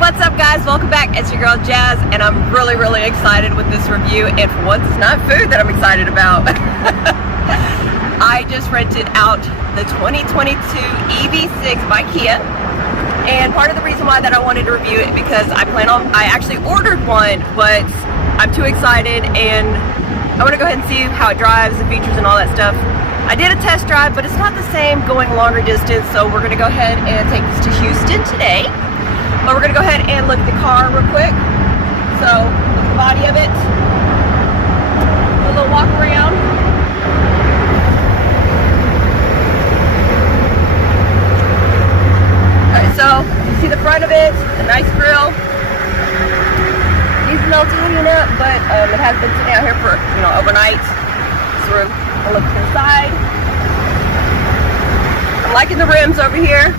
What's up guys, welcome back. It's your girl Jazz, and I'm really excited with this review, and for once it's not food that I'm excited about. I just rented out the 2022 EV6 by Kia, and part of the reason why that I wanted to review it because I actually ordered one, but I'm too excited and I want to go ahead and see how it drives, the features and all that stuff. I did a test drive, but it's not the same going longer distance, so we're going to go ahead and take this to Houston today. But we're going to go ahead and look at the car real quick. So, the body of it. A little walk around. Alright, so you see the front of it, a nice grill. Needs a little tidying up, but it has been sitting out here for, overnight. So we're going to look to the side. I'm liking the rims over here.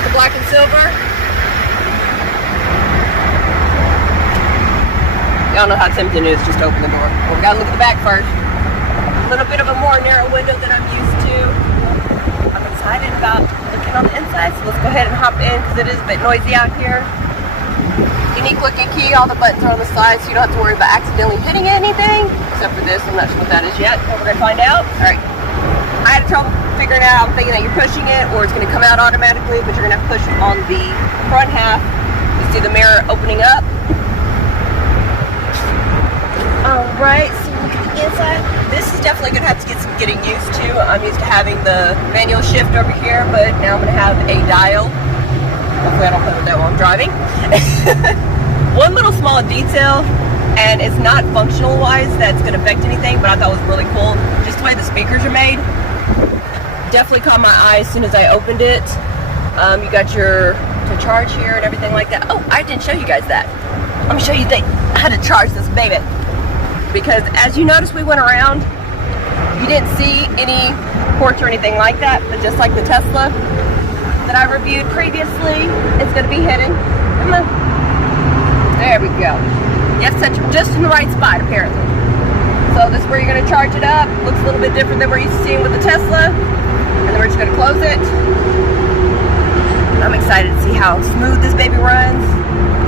The black and silver. Y'all know how tempting it is just to open the door. Well, we gotta look at the back first. A little bit of a more narrow window than I'm used to. I'm excited about looking on the inside, so let's go ahead and hop in because it is a bit noisy out here. Unique looking key, all the buttons are on the side so you don't have to worry about accidentally hitting anything. Except for this, I'm not sure what that is yet, but we're gonna find out. Alright. I had trouble figuring out. I'm thinking that you're pushing it or it's going to come out automatically, but you're going to have to push on the front half. You see the mirror opening up. Alright, so look at the inside. This is definitely going to have to get some getting used to. I'm used to having the manual shift over here, but now I'm going to have a dial. Hopefully I don't play with that while I'm driving. One little small detail, and it's not functional wise that's going to affect anything, but I thought it was really cool. Just the way the speakers are made. Definitely caught my eye as soon as I opened it. You got your to charge here and everything like that. Oh, I didn't show you guys that. Let me show you how to charge this baby. Because as you notice, we went around, you didn't see any ports or anything like that, but just like the Tesla that I reviewed previously, it's going to be hidden. Come on. There we go. You have to set it just in the right spot, apparently. So this is where you're going to charge it up. Looks a little bit different than we're used to seeing with the Tesla. And then we're just going to close it. I'm excited to see how smooth this baby runs.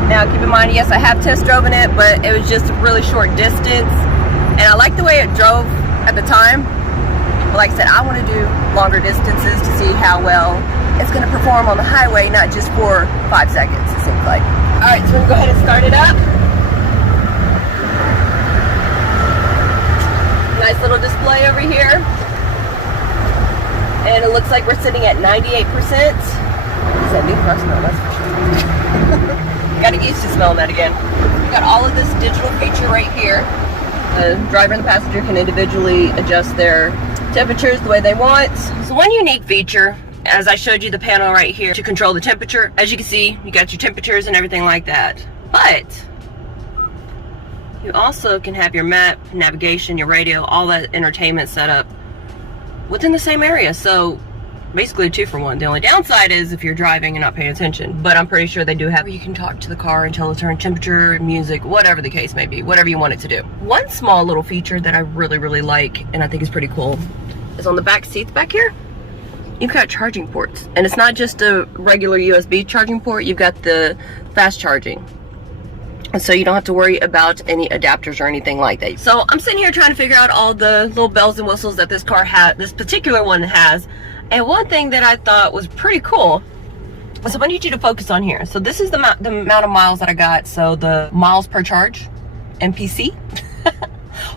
Now keep in mind, yes, I have test driven it, but it was just a really short distance. And I like the way it drove at the time. But like I said, I want to do longer distances to see how well it's going to perform on the highway, not just for 5 seconds, it seems like. Alright, so we're going to go ahead and start it up. Nice little display over here. And it looks like we're sitting at 98%. 70%, that's for sure. Gotta get used to smelling that again. We got all of this digital feature right here. The driver and the passenger can individually adjust their temperatures the way they want. So one unique feature, as I showed you the panel right here to control the temperature. As you can see, you got your temperatures and everything like that. But you also can have your map, navigation, your radio, all that entertainment set up within the same area. So basically a 2-for-1. The only downside is if you're driving and not paying attention, but I'm pretty sure they do have where you can talk to the car and tell the turn temperature, music, whatever the case may be, whatever you want it to do. One small little feature that I really like and I think is pretty cool is on the back seats back here. You've got charging ports, and it's not just a regular USB charging port, you've got the fast charging. So you don't have to worry about any adapters or anything like that. So I'm sitting here trying to figure out all the little bells and whistles that this car has, this particular one has. And one thing that I thought was pretty cool, so I need you to focus on here. So this is the amount of miles that I got. So the miles per charge, MPC.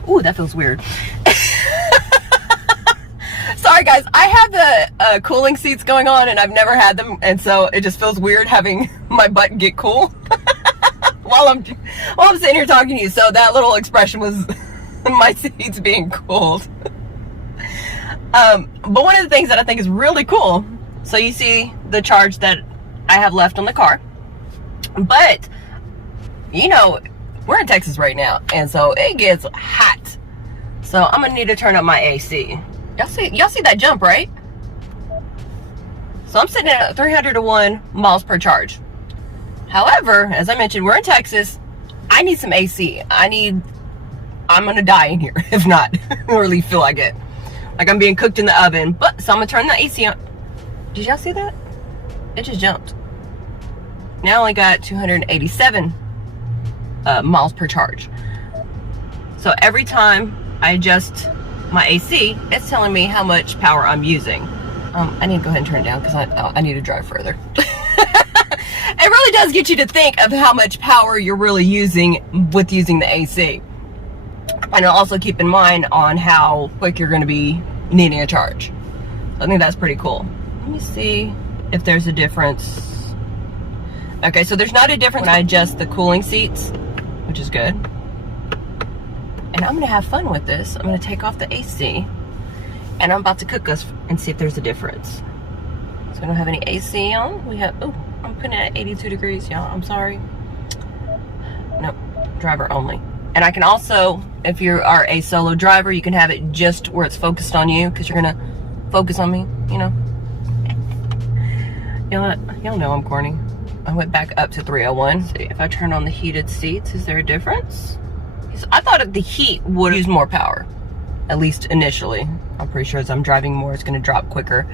Ooh, that feels weird. Sorry guys, I have the cooling seats going on and I've never had them. And so it just feels weird having my butt get cool. While I'm sitting here talking to you. So that little expression was my seats being cooled. But one of the things that I think is really cool, so you see the charge that I have left on the car, but we're in Texas right now, and so it gets hot. So I'm gonna need to turn up my AC. Y'all see that jump, right? So I'm sitting at 301 miles per charge. However, as I mentioned, we're in Texas. I need some AC. I'm gonna die in here if not. I really feel like it. Like I'm being cooked in the oven. But so I'm gonna turn the AC on. Did y'all see that? It just jumped. Now I only got 287 miles per charge. So every time I adjust my AC, it's telling me how much power I'm using. I need to go ahead and turn it down because I need to drive further. It really does get you to think of how much power you're really using with using the AC. And also keep in mind on how quick you're going to be needing a charge. I think that's pretty cool. Let me see if there's a difference. Okay, so there's not a difference when I adjust the cooling seats, which is good. And I'm gonna have fun with this. I'm gonna take off the AC and I'm about to cook us and see if there's a difference. So we don't have any AC on. We have, oh, I'm putting it at 82 degrees, y'all. I'm sorry. Nope, driver only. And I can also, if you are a solo driver, you can have it just where it's focused on you because you're gonna focus on me, you know. Y'all know I'm corny. I went back up to 301. See, if I turn on the heated seats, is there a difference? I thought the heat would use more power, at least initially. I'm pretty sure as I'm driving more, it's gonna drop quicker.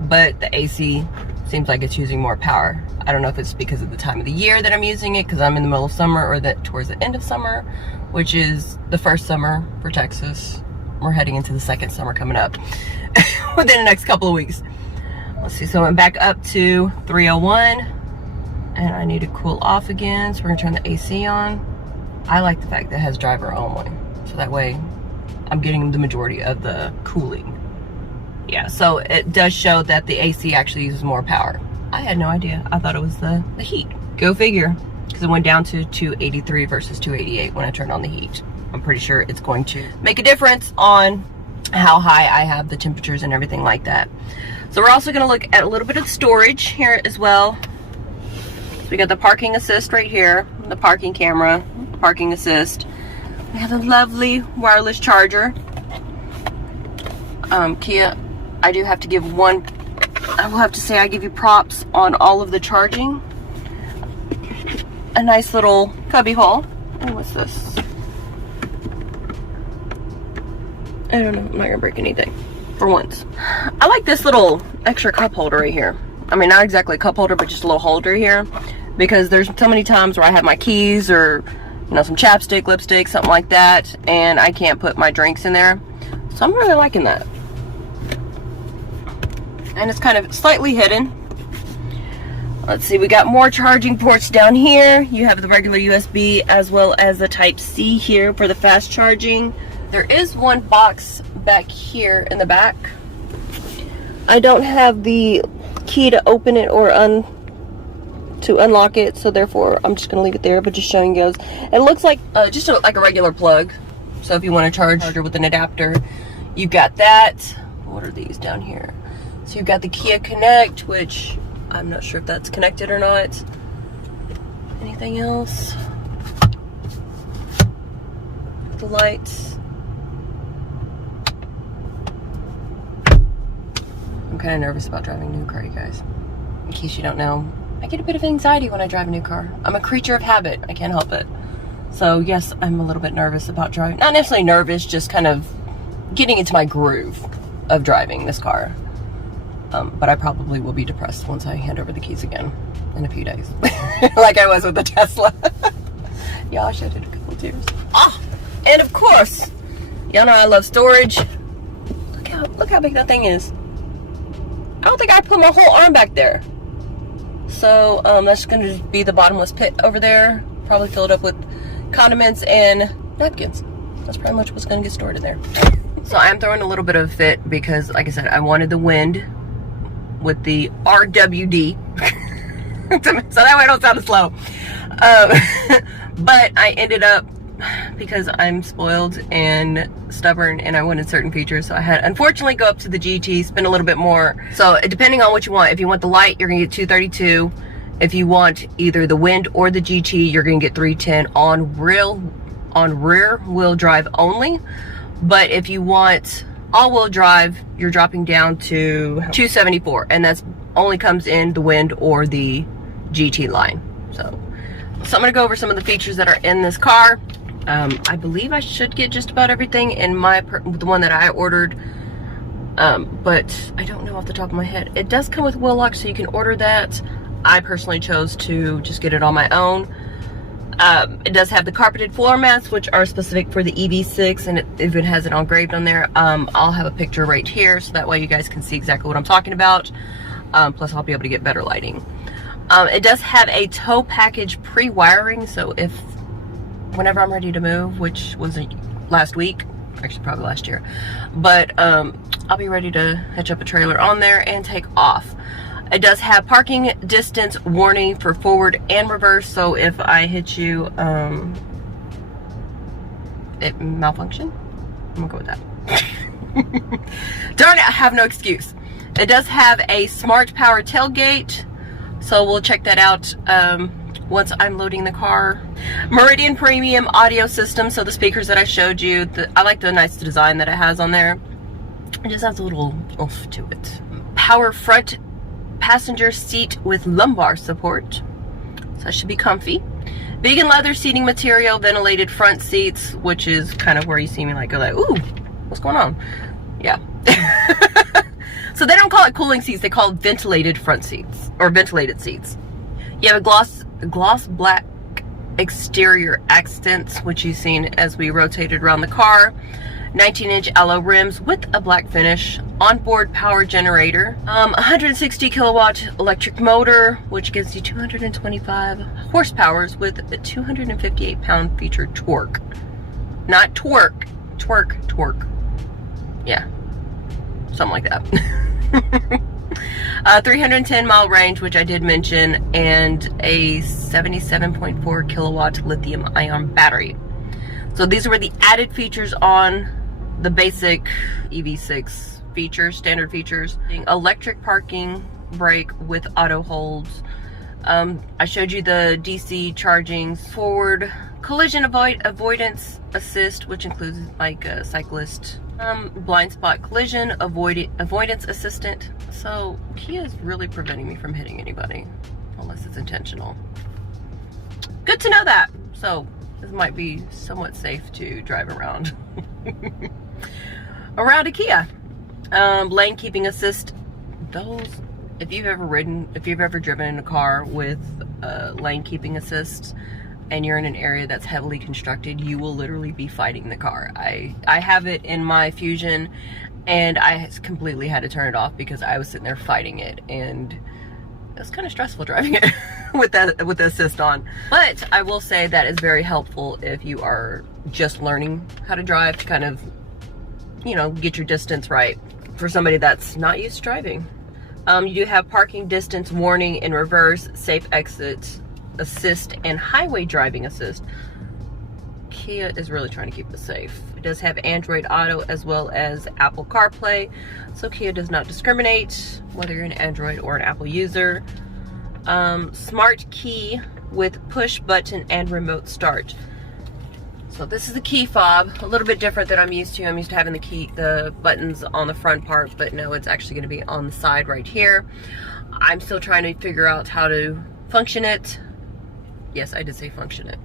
But the AC seems like it's using more power. I don't know if it's because of the time of the year that I'm using it, because I'm in the middle of summer, or that towards the end of summer, which is the first summer for Texas. We're heading into the second summer coming up within the next couple of weeks. Let's see, so I'm back up to 301 and I need to cool off again. So we're gonna turn the AC on. I like the fact that it has driver only. So that way I'm getting the majority of the cooling. Yeah, so it does show that the AC actually uses more power. I had no idea. I thought it was the heat. Go figure, because it went down to 283 versus 288 when I turned on the heat. I'm pretty sure it's going to make a difference on how high I have the temperatures and everything like that. So we're also gonna look at a little bit of storage here as well. So we got the parking assist right here, the parking camera, parking assist. We have a lovely wireless charger. Kia, I do have to give one, I will have to say I give you props on all of the charging. A nice little cubby hole. Oh, what's this? I don't know, I'm not gonna break anything for once. I like this little extra cup holder right here. I mean, not exactly a cup holder, but just a little holder here, because there's so many times where I have my keys or, you know, some chapstick, lipstick, something like that, and I can't put my drinks in there. So I'm really liking that. And it's kind of slightly hidden. Let's see, we got more charging ports down here. You have the regular USB as well as the Type-C here for the fast charging. There is one box back here in the back. I don't have the key to open it or to unlock it, so therefore I'm just gonna leave it there, but just showing you guys. It looks like just like a regular plug. So if you want to charge it with an adapter, you've got that. What are these down here? So you've got the Kia Connect, which I'm not sure if that's connected or not. Anything else? The lights. I'm kind of nervous about driving a new car, you guys. In case you don't know, I get a bit of anxiety when I drive a new car. I'm a creature of habit. I can't help it. So yes, I'm a little bit nervous about driving. Not necessarily nervous, just kind of getting into my groove of driving this car. But I probably will be depressed once I hand over the keys again in a few days. Like I was with the Tesla. Yeah, I shedded a couple of tears. Ah, and of course, y'all know I love storage. Look how big that thing is. I don't think I put my whole arm back there. So that's gonna be the bottomless pit over there. Probably filled up with condiments and napkins. That's pretty much what's gonna get stored in there. So I'm throwing a little bit of a fit because, like I said, I wanted the wind with the RWD. So that way I don't sound slow. But I ended up, because I'm spoiled and stubborn and I wanted certain features, so I had unfortunately go up to the GT, spend a little bit more. So depending on what you want, if you want the light, you're gonna get 232. If you want either the wind or the GT, you're gonna get 310 on rear wheel drive only. But if you want all-wheel drive, you're dropping down to 274, and that's only comes in the wind or the GT line. So I'm gonna go over some of the features that are in this car. I believe I should get just about everything in the one that I ordered, but I don't know off the top of my head. It does come with wheel lock, so you can order that. I personally chose to just get it on my own. It does have the carpeted floor mats, which are specific for the EV6, and it even has it engraved on there. I'll have a picture right here, so that way you guys can see exactly what I'm talking about. Plus I'll be able to get better lighting. It does have a tow package pre-wiring, so if whenever I'm ready to move, which was last week, actually probably last year, but I'll be ready to hitch up a trailer on there and take off. It does have parking distance warning for forward and reverse, so if I hit you, it malfunction? I'm gonna go with that. Darn it, I have no excuse. It does have a smart power tailgate, so we'll check that out once I'm loading the car. Meridian premium audio system, so the speakers that I showed you, I like the nice design that it has on there. It just has a little oomph to it. Power front passenger seat with lumbar support, so that should be comfy. Vegan leather seating material, ventilated front seats, which is kind of where you see me like go like, ooh, what's going on? Yeah. So they don't call it cooling seats, they call it ventilated front seats, or ventilated seats. You have a gloss black exterior accents, which you've seen as we rotated around the car. 19-inch alloy rims with a black finish. Onboard power generator. 160 kilowatt electric motor, which gives you 225 horsepower with a 258 pound featured torque. Not twerk, torque. Yeah, something like that. 310 mile range, which I did mention, and a 77.4 kilowatt lithium ion battery. So these were the added features on the basic EV6 features, standard features. Electric parking brake with auto holds. I showed you the DC charging, forward collision avoidance assist, which includes like a cyclist, blind spot collision avoidance assistant. So Kia is really preventing me from hitting anybody unless it's intentional. Good to know that. So this might be somewhat safe to drive around. Around a Kia. Lane keeping assist. Those, if you've ever driven in a car with lane keeping assist and you're in an area that's heavily constructed, you will literally be fighting the car. I have it in my Fusion, and I completely had to turn it off because I was sitting there fighting it, and it was kind of stressful driving it with the assist on. But I will say that is very helpful if you are just learning how to drive, to kind of, you know, get your distance right for somebody that's not used to driving. You do have parking distance warning in reverse, safe exit assist, and highway driving assist. Kia is really trying to keep it safe. It does have Android Auto as well as Apple CarPlay, so Kia does not discriminate whether you're an Android or an Apple user. Smart key with push button and remote start. So this is the key fob, a little bit different than I'm used to. I'm used to having the buttons on the front part, but no, it's actually going to be on the side right here. I'm still trying to figure out how to function it. Yes, I did say function it.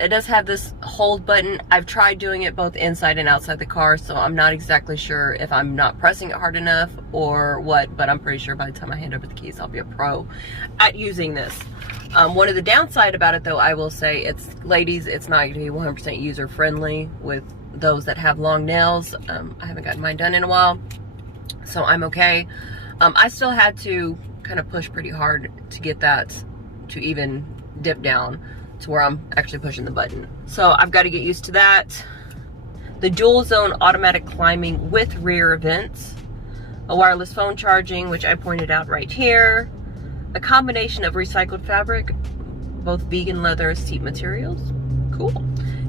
It does have this hold button. I've tried doing it both inside and outside the car, so I'm not exactly sure if I'm not pressing it hard enough or what, but I'm pretty sure by the time I hand over the keys, I'll be a pro at using this. One of the downside about it, though, I will say, ladies, it's not going to be 100% user friendly with those that have long nails. I haven't gotten mine done in a while, so I'm okay. I still had to kind of push pretty hard to get that to even dip down to where I'm actually pushing the button. So I've got to get used to that. The dual zone automatic climbing with rear vents. A wireless phone charging, which I pointed out right here. A combination of recycled fabric, both vegan leather seat materials. Cool.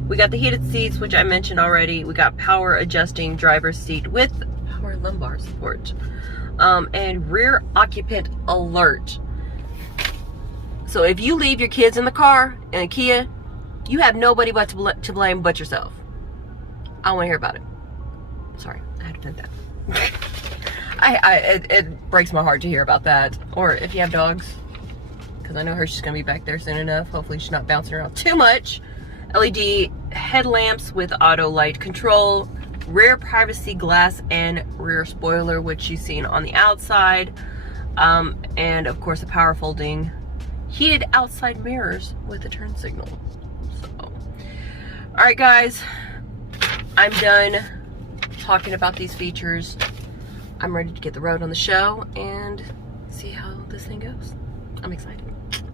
We got the heated seats, which I mentioned already. We got power adjusting driver's seat with power lumbar support. And rear occupant alert. So if you leave your kids in the car in a Kia, you have nobody but to blame but yourself. I don't want to hear about it. Sorry, I had to print that. It breaks my heart to hear about that. Or if you have dogs, because I know she's gonna be back there soon enough. Hopefully she's not bouncing around too much. LED headlamps with auto light control, rear privacy glass and rear spoiler, which you've seen on the outside. And of course the power folding heated outside mirrors with a turn signal. So, all right guys, I'm done talking about these features. I'm ready to get the road on the show and see how this thing goes. I'm excited.